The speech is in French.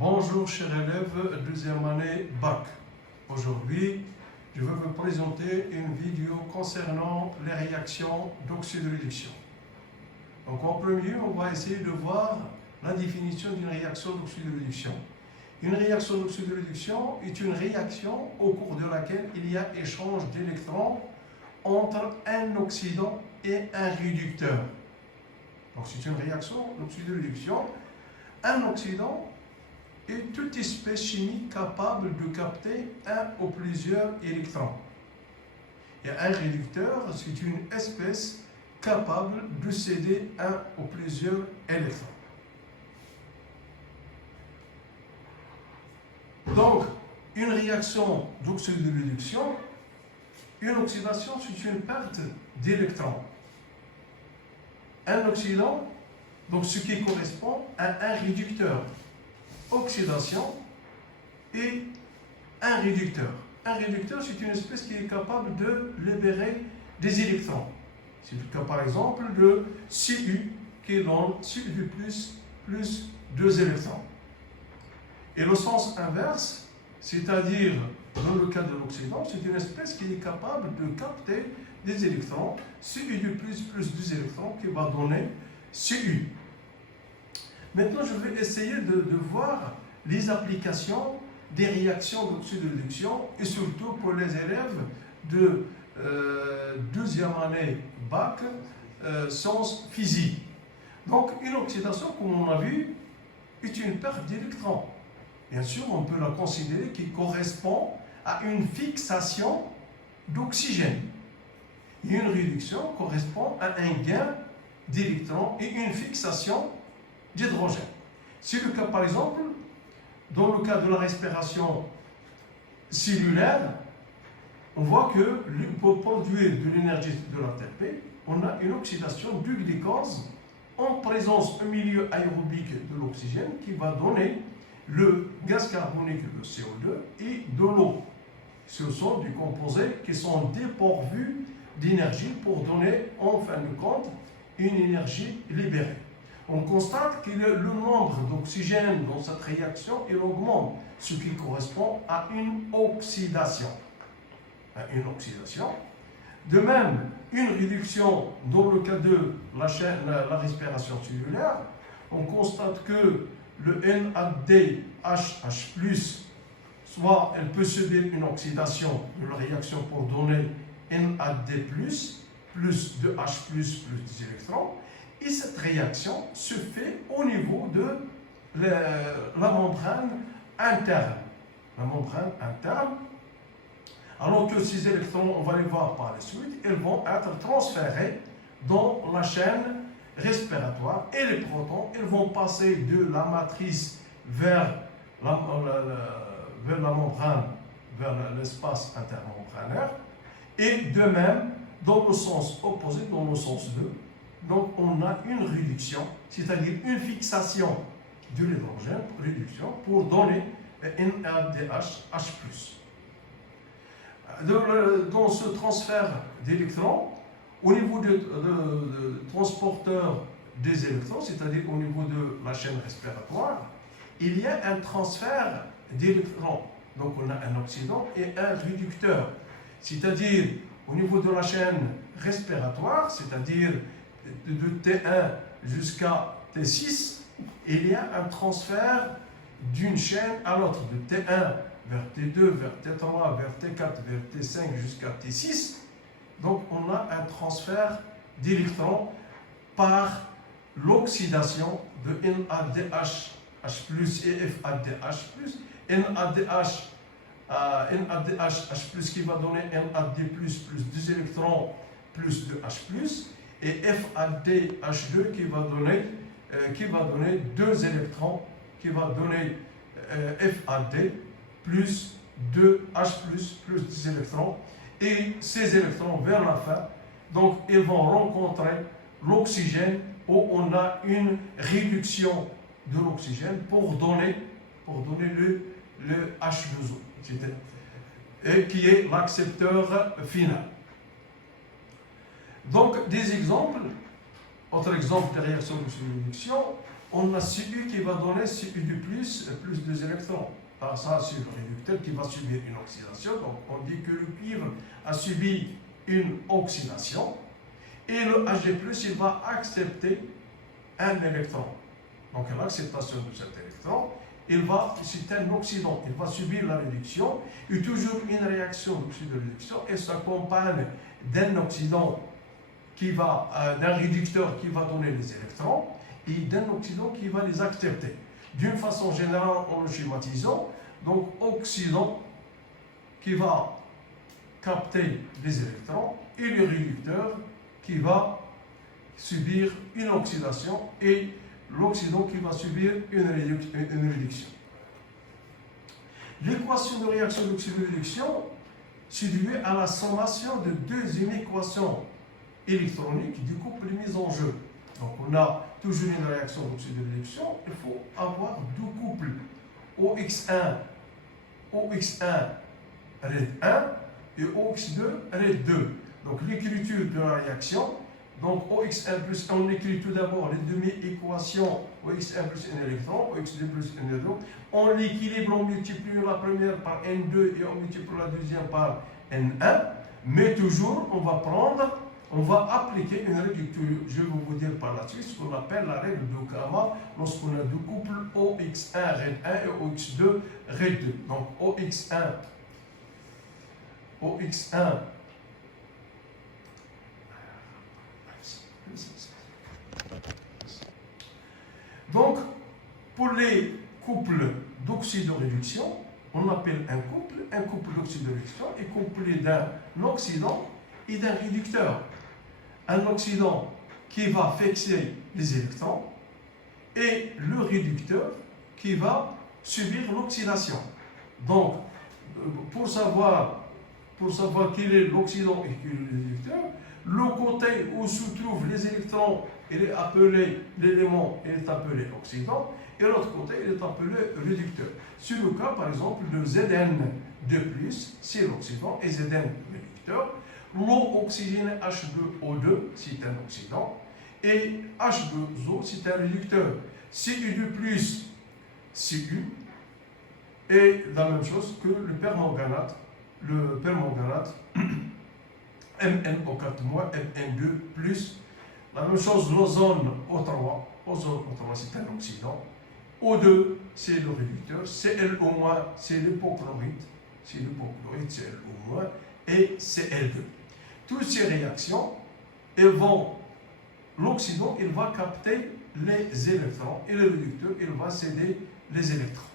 Bonjour chers élèves, deuxième année bac. Aujourd'hui, je vais vous présenter une vidéo concernant les réactions d'oxydoréduction. Donc en premier, on va essayer de voir la définition d'une réaction d'oxydoréduction. Une réaction d'oxydoréduction est une réaction au cours de laquelle il y a échange d'électrons entre un oxydant et un réducteur. Donc c'est une réaction d'oxydoréduction. Un oxydant est toute espèce chimique capable de capter un ou plusieurs électrons. Et un réducteur, c'est une espèce capable de céder un ou plusieurs électrons. Donc, une réaction d'oxydoréduction, une oxydation, c'est une perte d'électrons. Un oxydant, donc ce qui correspond à un réducteur. Oxydation et un réducteur. Un réducteur, c'est une espèce qui est capable de libérer des électrons. C'est le cas par exemple de Cu qui donne Cu plus 2 électrons. Et le sens inverse, c'est-à-dire dans le cas de l'oxydant, c'est une espèce qui est capable de capter des électrons, Cu plus 2 électrons qui va donner Cu. Maintenant, je vais essayer de voir les applications des réactions d'oxydoréduction et surtout pour les élèves de deuxième année bac, sciences physiques. Donc, une oxydation, comme on a vu, est une perte d'électrons. Bien sûr, on peut la considérer qui correspond à une fixation d'oxygène. Et une réduction correspond à un gain d'électrons et une fixation d'hydrogène. C'est le cas, par exemple, dans le cas de la respiration cellulaire, on voit que pour produire de l'énergie de l'ATP, on a une oxydation du glucose en présence au milieu aérobique de l'oxygène qui va donner le gaz carbonique, le CO2 et de l'eau. Ce sont des composés qui sont dépourvus d'énergie pour donner, en fin de compte, une énergie libérée. On constate que le nombre d'oxygène dans cette réaction il augmente, ce qui correspond à une oxydation. De même, une réduction dans le cas de la respiration cellulaire, on constate que le NADH+, soit elle peut subir une oxydation de la réaction pour donner NAD+, plus de H+, plus des électrons. Et cette réaction se fait au niveau de la membrane interne. La membrane interne, alors que ces électrons, on va les voir par la suite, ils vont être transférés dans la chaîne respiratoire et les protons, ils vont passer de la matrice vers la membrane, vers l'espace intermembranaire, et de même, dans le sens opposé, dans le sens 2. Donc, on a une réduction, c'est-à-dire une fixation de l'hydrogène, réduction, pour donner NADH+. Dans ce transfert d'électrons, au niveau de transporteur des électrons, c'est-à-dire au niveau de la chaîne respiratoire, il y a un transfert d'électrons. Donc, on a un oxydant et un réducteur. C'est-à-dire, au niveau de la chaîne respiratoire, c'est-à-dire de T1 jusqu'à T6, il y a un transfert d'une chaîne à l'autre, de T1 vers T2, vers T3, vers T4, vers T5 jusqu'à T6. Donc on a un transfert d'électrons par l'oxydation de NADH et FADH+, NADH qui va donner NAD+, plus 2 électrons, plus de H+, et FADH2 qui va donner 2 électrons, qui va donner FAD plus 2H+, plus 10 électrons. Et ces électrons, vers la fin, donc ils vont rencontrer l'oxygène où on a une réduction de l'oxygène pour donner le H2O, et qui est l'accepteur final. Donc, des exemples, autre exemple de réaction d'oxydoréduction, on a Cu qui va donner Cu du plus 2 électrons. Alors ça, c'est le réducteur qui va subir une oxydation. Donc on dit que le cuivre a subi une oxydation et le Hg+, il va accepter un électron. Donc l'acceptation de cet électron, c'est un oxydant, il va subir la réduction et toujours une réaction d'oxydoréduction et s'accompagne d'un oxydant d'un réducteur qui va donner les électrons et d'un oxydant qui va les accepter. D'une façon générale, en le schématisant, donc oxydant qui va capter les électrons et le réducteur qui va subir une oxydation et l'oxydant qui va subir une réduction. L'équation de réaction d'oxydoréduction c'est dû à la sommation de deux inéquations électroniques du couple mis en jeu. Donc on a toujours une réaction d'oxydoréduction, il faut avoir deux couples OX1 RED 1 et OX2 RED 2. Donc l'écriture de la réaction, donc OX1 plus 1, on écrit tout d'abord les demi-équations OX1 plus un électron, OX2 plus un électron. On l'équilibre, on multiplie la première par N2 et on multiplie la deuxième par N1. Mais toujours, on va appliquer une règle que je vais vous dire par la suite, ce qu'on appelle la règle de Gamma lorsqu'on a deux couples OX1 RED 1 et OX2 RED 2. Donc OX1 Donc, pour les couples d'oxydoréduction, on appelle un couple d'oxydoréduction est couplé d'un oxydant et d'un réducteur. Un oxydant qui va fixer les électrons et le réducteur qui va subir l'oxydation. Donc, pour savoir quel est l'oxydant et quel est le réducteur, le côté où se trouvent les électrons, l'élément est appelé oxydant, et l'autre côté, il est appelé réducteur. Sur le cas, par exemple, de Zn2+, c'est l'oxydant, et Zn réducteur. L'eau oxygénée H2O2, c'est un oxydant, et H2O, c'est un réducteur. Cu2+, Cu, et la même chose que le permanganate, MnO4-, Mn2+, la même chose l'ozone O3, c'est un oxydant, O2 c'est le réducteur, Cl-, c'est l'hypochlorite, Cl-, et Cl2. Toutes ces réactions, l'oxydant il va capter les électrons et le réducteur il va céder les électrons.